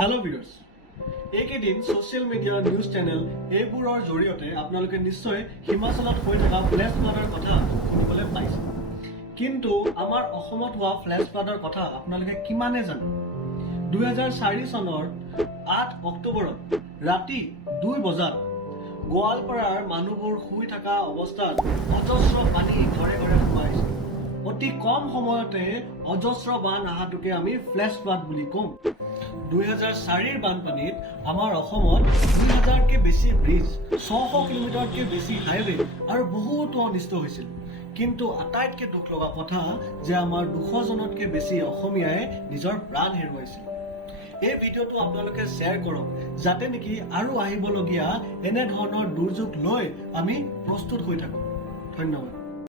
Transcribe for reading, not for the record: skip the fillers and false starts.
Hello viewers. এইকেইদিন social media news channel এইবোৰৰ জৰিয়তে আপোনালোকে নিশ্চয় হিমাচলত হৈ থকা ফ্লেছ ফ্লাডৰ কথা শুনিবলৈ পাইছে। কিন্তু আমাৰ অসমত হোৱা ফ্লেছ ফ্লাডৰ কথা আপোনালোকে কিমানে জানে? 2004 চনৰ 8 অক্টোবৰত ৰাতি 2 বজাত গোৱালপাৰাৰ মানুহবোৰ শুই থকা অৱস্থাত অজস্ৰ পানী ঘৰে ঘৰে সোমাইছে। অতি কম সময়তে অজস্ৰ বান আহাটোকে আমি ফ্লেছ ফ্লাড বুলি কওঁ। 2004 বানপানীত আমাৰ অসমত 2000কে বেছি ব্ৰিজ, 600 কিলোমিটাৰতকৈ বেছি হাইৱে আৰু বহুতো অনিষ্ট হৈছিল। কিন্তু আটাইতকৈ দুখ লগা কথা যে আমাৰ 200 জনতকৈ বেছি অসমীয়াই নিজৰ প্ৰাণ হেৰুৱাইছিল। এই ভিডিঅ'টো আপোনালোকে শ্বেয়াৰ কৰক যাতে নেকি আৰু আহিবলগীয়া এনে ধৰণৰ দুৰ্যোগ লৈ আমি প্ৰস্তুত হৈ থাকোঁ। ধন্যবাদ।